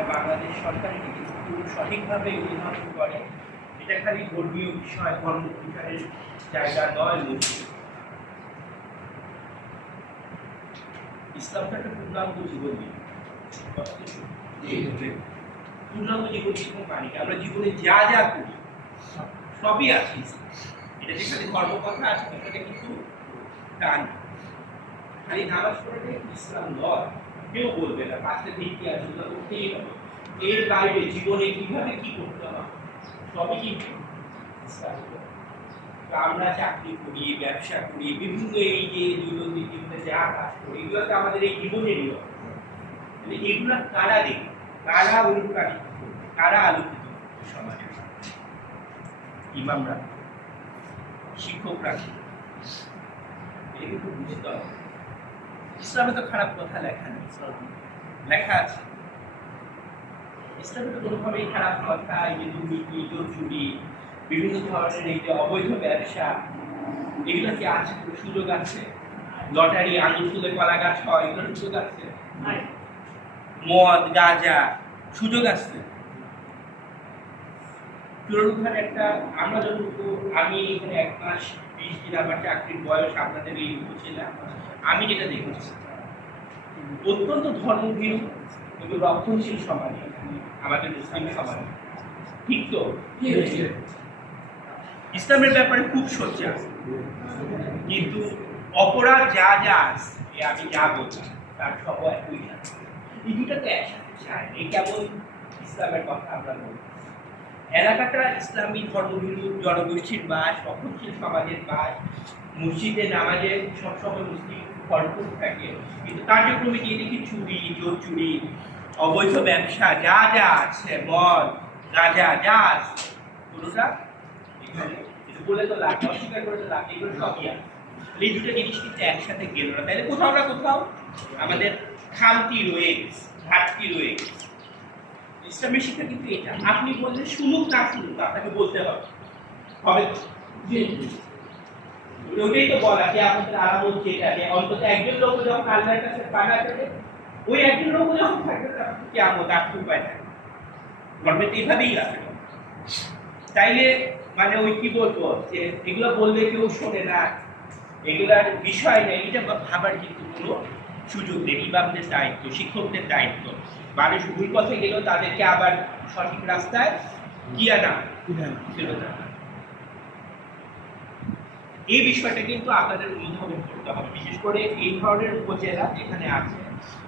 এটা বাংলাদেশ সরকার কিন্তু সঠিকভাবে অনুধাবন করে। এটা খালি ধর্মীয় বিষয়, ধর্ম প্রচারের জায়গা নয়। মসজিদ ইসলামটা একটা পূর্ণাঙ্গ জীবন, পূর্ণাঙ্গ জীবন জীবন মানে আমরা জীবনে যা যা করি সবই আছে। এটা যেখানে ধর্মকথা আছে সেখানে কিন্তু টান খালি নামাজ পড়াটাই ইসলাম নয়। কেউ বলবে না পাঁচটা ভিত্তি আছে ওটা করতেই হবে, এর বাইরে জীবনে কিভাবে কি করতে হবে সবই কিন্তু ইসলাম। আমরা চাকরি করি, ব্যবসা করি, বিভিন্ন এই যে দৈনন্দিন জীবনে যা কাজ করি এগুলোতে আমাদের এই জীবনের নিয়ম। এগুলো কারা দেখে, কারা অনুপ্রাণিত, কারা আলোকিত সমাজে? ইমামরা, শিক্ষকরা। এটা কিন্তু বুঝতে হবে। ইসলামে তো খারাপ কথা লেখা নেই, লেখা আছে ইসলামে তো কোনোভাবেই খারাপ কথা, এই যে দুর্নীতি, চুরি, বিভিন্ন ধরনের এই যে অবৈধ ব্যবসা, এগুলো কি আছে? কোনো সুযোগ আছে? লটারি, আঙুর ফুলে কলা গাছ হয়, এগুলোর সুযোগ আছে? মদ, গাঁজা, সুযোগ আছে? চুরানুখান একটা, আমরা যখন আমি এখানে 1 মাস 20 দিন আমার চাকরির বয়স, আপনাদের এই ছিলাম, আমি যেটা দেখেছি অত্যন্ত ধর্মভীরু কিন্তু রক্ষণশীল সমাজ আমাদের মুসলিম সমাজ। ঠিক তো? ইসলামের ব্যাপারে খুব সোচ্চার, কিন্তু অপরাধ যা যা আছে আমি যা বলছি তার সব একই সাথে। এই দুটাকে একসাথে চায়। এই কেমন ইসলামের কথা আমরা বলছি। এলাকাটা ইসলামী ধর্মভীরু জনগোষ্ঠীর বাস, রক্ষণশীল সমাজের বাস, মসজিদে নামাজে সবসময় মুসলিম ভরপুর থাকে, কিন্তু কার্যক্রমে গিয়ে দেখি চুরি, জোর চুরি, অবৈধ ব্যবসা যা যা আছে, মদ, গাঁজা যা আছে, কোনোটা এখানে বলে তো লাভ, অস্বীকার করে তো লাভ, এগুলো সবই আছে। এই দুটো জিনিস কিন্তু একসাথে গেল না, তাহলে কোথাও না কোথাও আমাদের খামতি রয়ে গেছে, ঘাটতি রয়ে গেছে। ইসলামের শিক্ষা কিন্তু এটা, আপনি বললে শুনুক না শুনুক আপনাকে বলতে হবে, হবে তো? ওইটাই তো বলা যে আমাদের আলামত যেটা, যে অন্তত একজন লোক যখন আল্লাহর কাছে পানা করে, ওই একজন লোক যখন থাকবে তার কিয়ামত আর উপায় থাকে। ধর্মে তো এইভাবেই আছে। তাইলে মানে ওই কি বলবো, যে এগুলো বললে কেউ শোনে না, এগুলার বিষয় নেই, এটা ভাবার কিন্তু কোনো সুযোগ নেই। ইমামদের দায়িত্ব, শিক্ষকদের দায়িত্ব, মানুষ ভুল পথে গেলেও তাদেরকে আবার সঠিক রাস্তায় গিয়া না ফেরত আনা। এই বিষয়টা কিন্তু আপনাদের অনুধাবন করতে হবে, বিশেষ করে এই ধরনের উপজেলা যেখানে আছে।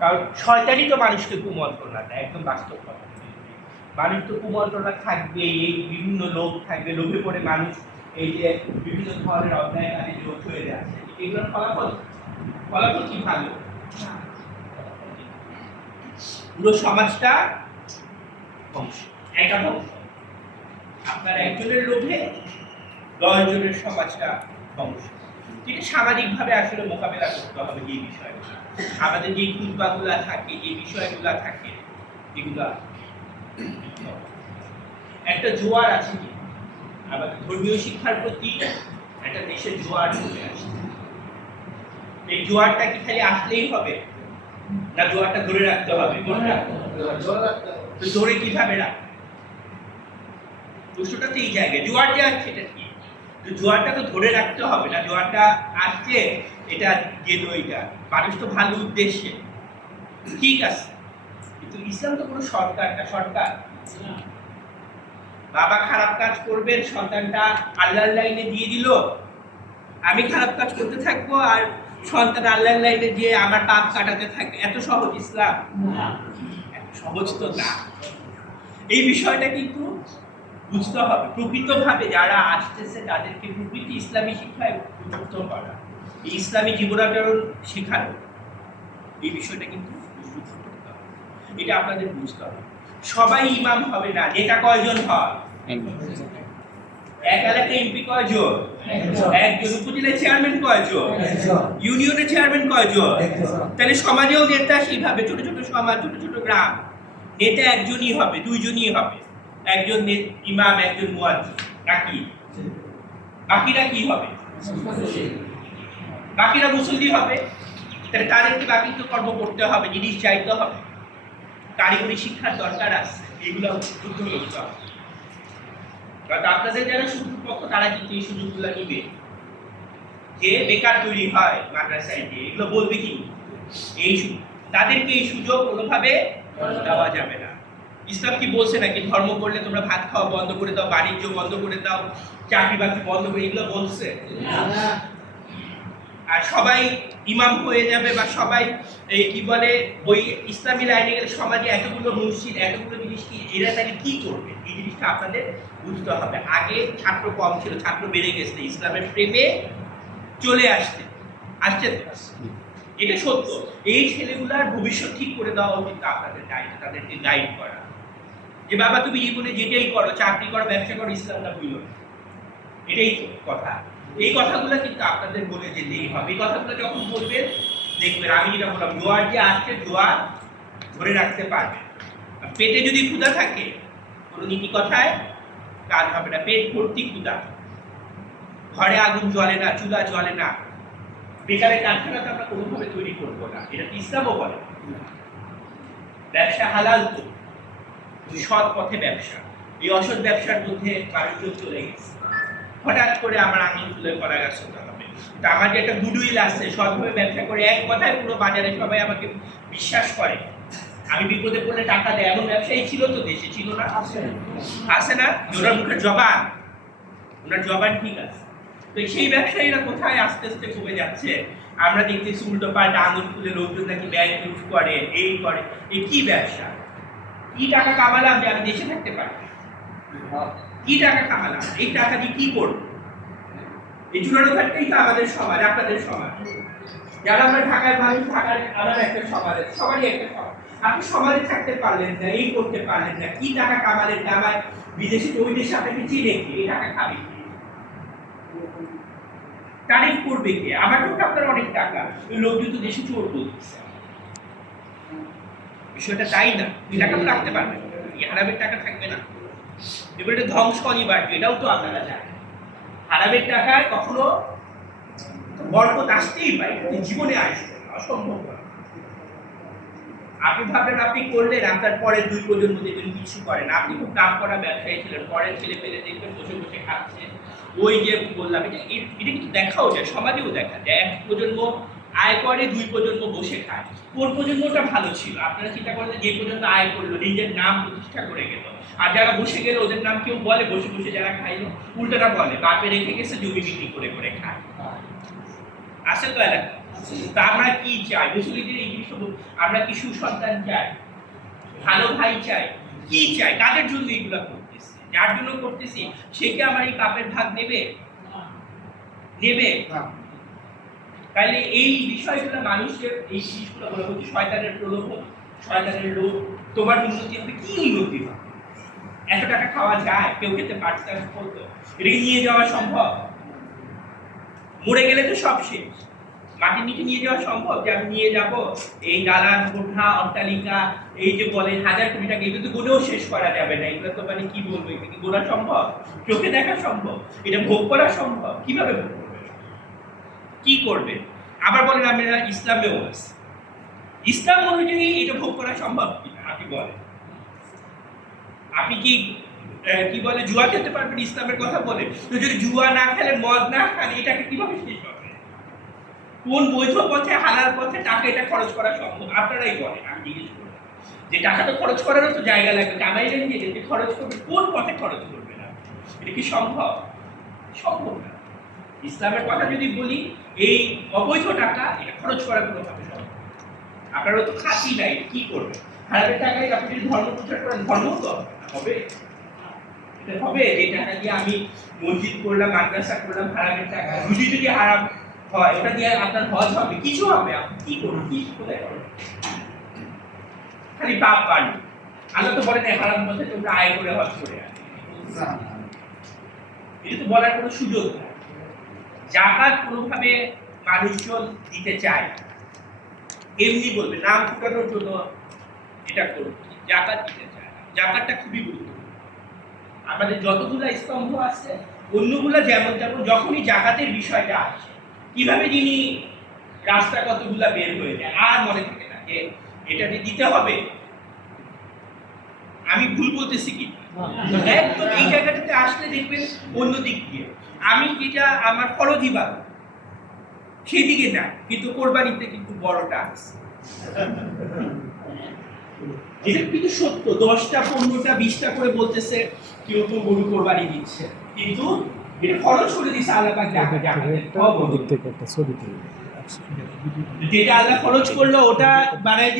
কারণ শয়তানি তো মানুষকে কুমন্ত্রণা দেয়, একদম বাস্তব কথা। মানুষ তো কুমন্ত্রণা থাকবে, এই বিভিন্ন লোক থাকবে, লোভে পড়ে মানুষ এই যে বিভিন্ন ধরনের অন্যায় কাজে যোগ হয়ে যাচ্ছে। এগুলোর ফলাফল কি ভালো? পুরো সমাজটা ধ্বংস, একটা ধ্বংস। আপনার একজনের লোভে 10 জনের সমাজটা ধ্বংস। এটা সামাজিকভাবে আসলে মোকাবেলা করতে হবে। যে বিষয়গুলো আমাদের যে কুৎবাগুলা থাকে, যে বিষয়গুলা থাকে, এগুলা একটা জোয়ার আছে কি আমাদের ধর্মীয় শিক্ষার প্রতি একটা দেশের জোয়ার চলে আসছে। এই জোয়ারটা কি খালি আসলেই হবে না, জোয়ারটা ধরে রাখতে হবে? ধরে কিভাবে রাখবে? প্রশ্নটা তো এই জায়গায়, জোয়ার যে আসছে এটা কি? জোয়ারটা তো ধরে রাখতে হবে না, জোয়ারটা আসছে এটা গেল, এটা মানুষ তো ভালো উদ্দেশ্যে, ঠিক আছে, কিন্তু ইসলাম তো কোনো সরকার না। সরকার বাবা খারাপ কাজ করবেন, সন্তানটা আল্লাহর লাইনে দিয়ে দিল, আমি খারাপ কাজ করতে থাকবো আর সন্তান আল্লাহর লাইনে দিয়ে আমার পাপ কাটাতে থাকবে। এত সহজ ইসলাম? সহজ তো না। এই বিষয়টা কিন্তু বুঝতে হবে। প্রকৃতভাবে যারা আসতেছে তাদেরকে প্রকৃত ইসলামী শিক্ষায় উন্মুক্ত করা, এই ইসলামী জীবনাচরণ শেখানো, এই বিষয়টা কিন্তু এটা আপনাদের বুঝতে হবে। সবাই ইমাম হবে না। নেতা কয়জন হয়? এক এলাকায় এমপি কয়জন? একজন। উপজেলার চেয়ারম্যান কয়জন? ইউনিয়নের চেয়ারম্যান কয়জন? তাহলে সমাজেও নেতা সেইভাবে, ছোট ছোট সমাজ, ছোট ছোট গ্রাম, নেতা একজনই হবে, 2 জনই হবে, একজন ইমাম, একজন মুয়াজ্জিন, নাকি? বাকিরা কি হবে? বাকিরা মুসল্লি হবে। তাহলে তাদেরকে বাকি তো কর্ম করতে হবে, জিনিস চাইতে হবে। কারিগরি শিক্ষার দরকার আছে, এগুলো যুদ্ধ করতে হবে। কারণ আপনাদের যারা শত্রুপক্ষ তারা কিন্তু এই সুযোগগুলো নিবে, যে বেকার তৈরি হয় মাদ্রাসায় গিয়ে, এগুলো বলবে কি এই তাদেরকে এই সুযোগ কোনোভাবে দেওয়া যাবে না। ইসলাম কি বলছে নাকি ধর্ম করলে তোমরা ভাত খাওয়া বন্ধ করে দাও, বাণিজ্য বন্ধ করে দাও, চাকরি বাকরি বন্ধ করে, এগুলো বলছে? আর সবাই ইমাম হয়ে যাবে বা সবাই এই কি বলে ওই ইসলামী লাইনে গেলে সমাজে এতগুলো মসজিদ এতগুলো জিনিস কি এরা তাহলে কি করবে? এই জিনিসটা আপনাদের বুঝতে হবে। আগে ছাত্র কম ছিল, ছাত্র বেড়ে গেছে, ইসলামের প্রেমে চলে আসছে, এটা সত্য। এই ছেলেগুলার ভবিষ্যৎ ঠিক করে দেওয়া কিন্তু আপনাদের দায়িত্ব, তাদেরকে গাইড করা, যে বাবা তুমি জীবনে যেটাই করো, চাকরি করো, ব্যবসা করো, ইসলামটা ভুলো না, এটাই কথা। এই কথাগুলো কিন্তু আপনাদের বলে যেতেই হবে। এই কথাগুলো যখন বলবেন দেখবেন, আমি যেটা বললাম, জোয়ার যে আসছে জোয়ার ধরে রাখতে পারবে। পেটে যদি ক্ষুধা থাকে কোনো নীতি কথায় কাজ হবে না। পেট ভর্তি ক্ষুধা, ঘরে আগুন জ্বলে না, চুলা জ্বলে না, বেকারের কারখানাতে আমরা কোনোভাবে তৈরি করবো না, এটা ইসলামও বলে। ব্যবসা হালাল তো, সৎ পথে ব্যবসা। এই অসৎ ব্যবসার মধ্যে মানুষজন চলে গেছে। হঠাৎ করে আমার আঙুল ফুলে করা গাছ হতে হবে। তা আমার যে একটা গুডউইল আছে, সৎভাবে ব্যবসা করে এক কথায় পুরো বাজারে সবাই আমাকে বিশ্বাস করে, আমি বিপদে পড়লে টাকা দেয়, এমন ব্যবসায়ী ছিল তো দেশে, ছিল না? আছে না? ওনার মুখের জবান, ওনার জবান ঠিক আছে। তো সেই ব্যবসায়ীরা কোথায় আস্তে আস্তে কমে যাচ্ছে? আমরা দেখতেছি উল্টো পাল্টা আঙুল ফুলে লোকজন নাকি ব্যাংক ইউজ করে, এই করে। এই কি ব্যবসা? কি টাকা কামালাম যে আমি দেশে থাকতে পারি? কি টাকা কামালাম? এই টাকা দিয়ে কি করবো? এই চূড়ান্ত ঘাটটাই তো আমাদের সমাজ, আপনাদের সমাজ। যারা আমরা ঢাকায় মানুষ, ঢাকার আমাদের একটা সমাজ আছে, সবারই একটা সমাজ। আপনি সমাজে থাকতে পারলেন না, এই করতে পারলেন না, কি টাকা কামালেন কামায় বিদেশে, ওই দেশে আপনাকে চিনে কি? এই টাকা খাবে কি? তারিফ করবে কে? আমার চোখে আপনার অনেক টাকা, ওই লোকজন তো দেশে চোর বলছে। বিষয়টা তাই না, ওই টাকা তো রাখতে পারবেন, এই হারামের টাকা থাকবে না। এবার এটা ধ্বংস অনিবার্য, এটাও তো আপনারা জানেন। হারামের টাকায় কখনো বরকত আসতেই পারে, জীবনে আসবে অসম্ভব। আপনি ভাবলেন আপনি করলেন, আপনার পরের 2 প্রজন্ম দেখবেন কিছু করেন। আপনি খুব নাম করা ব্যবসায়ী ছিলেন, পরের ছেলে পেলে দেখবেন বসে বসে খাচ্ছে। ওই যে বললাম, এটা কিন্তু দেখাও যায়, সমাজেও দেখা যায়। এক প্রজন্ম আয় করে, 2 প্রজন্ম বসে খায়। কোন প্রজন্মটা ভালো ছিল? আপনারা চিন্তা করেন, যে প্রজন্ম আয় করলো, নিজের নাম প্রতিষ্ঠা করে গেল, আর যারা বসে গেল ওদের নাম কেউ বলে? বসে বসে যারা খাইলো উল্টাটা বলে, বাপে রেখে গেছে, জমি বিক্রি করে করে খায়। আছে তো এলাকা। তা আমরা কি চাই? মুসলিমদের এই জিনিস, আমরা কি সুসন্তান চাই, ভালো ভাই চাই, কি চাই? কাদের জন্য এগুলো করতেছি? যার জন্য করতেছি সে কি আমার এই পাপের ভাগ নেবে? নেবে? তাইলে এই বিষয়গুলো মানুষের, এই জিনিসগুলো বলা হচ্ছে শয়তানের প্রলোভন, শয়তানের লোভ। তোমার উন্নতি হবে, কি উন্নতি হবে? এত টাকা খাওয়া যায়? কেউ খেতে পারছে না বলতো? এটাকে নিয়ে যাওয়া সম্ভব? মরে গেলে তো সব শেষ। মাটির নিচে নিয়ে যাওয়া সম্ভব? যে আমি নিয়ে যাব এই দালান কোঠা অট্টালিকা, এই যে বলে 1000 কোটি টাকা, এগুলো তো গুণেও শেষ করা যাবে না। এগুলো তো মানে কি বলবো, এটা কি গোনা সম্ভব? চোখে দেখা সম্ভব? এটা ভোগ করা সম্ভব? কিভাবে ভোগ করবে? কি করবে? আবার বলেন আমরা ইসলামেও আছি, ইসলাম অনুযায়ী এটা ভোগ করা সম্ভব কিনা আপনি বলেন? আপনি কি কি বলে জুয়া খেলতে পারবেন ইসলামের কথা বলে? তো যদি জুয়া না খেলে, মদ না খান, এটাকে কিভাবে শেষ হবে? কোন বৈধ পথে, হালাল পথে টাকা এটা খরচ করা সম্ভব? আপনারাই বলেন, আমি জিজ্ঞেস করি। যে টাকা তো খরচ করারও তো জায়গা লাগবে, কামাইলেন যে এটাকে খরচ করবে, কোন পথে খরচ করবে না? এটা কি সম্ভব? সম্ভব না। ইসলামের কথা যদি বলি, এই অবৈধ টাকা এটা খরচ করা কোনোভাবে সম্ভব। আপনারা তো খাসি নাই, কি করবে? হারামের টাকায় আপনি যদি ধর্ম প্রচার করেন, ধর্ম তো হবে? এটা হবে যে টাকা দিয়ে আমি মসজিদ করলাম, মাদ্রাসা করলাম, হারামের টাকা যদি হারাম হয়, ওটা দিয়ে আপনার হজ হবে? কিছু হবে? আপনি কি করবেন? কি কোথায় করবেন? খালি পাপ বাড়বে। আল্লাহ তো বলেন হারাম পথে তোমরা আয় করে হজ করে আসে, এটা তো বলার কোনো সুযোগ নেই। জাকাত কোনোভাবে মানুষজন দিতে চায়, এমনি বলবে নাম ফুটানোর জন্য এটা করবে, জাকাত দিতে চায় না। জাকাতটা খুবই গুরুত্বপূর্ণ। আমাদের যতগুলো স্তম্ভ আছে, অন্যগুলো যেমন তেমন, যখনই জাকাতের বিষয়টা আসে, কিভাবে যিনি রাস্তা কতগুলা বের হয়ে যায়, আর মনে থাকে না যে এটা দিতে হবে। আমি ভুল বলতেছি কি একদম এই জায়গাটাতে আসলে দেখবেন অন্য দিক দিয়ে আমি যেটা আমার ফরজ ইবাদত সেই দিকে না, কিন্তু কোরবানিতে কিন্তু বড়টা আছে। এটা কিন্তু সত্য, 10টা 15টা 20টা করে বলতেছে কেউ তো গরু কোরবানি দিচ্ছে, কিন্তু এটা খরচ করে দিচ্ছে আল্লাহ পাক যেটা আল্লাহ খরচ করলো ওটা বানায়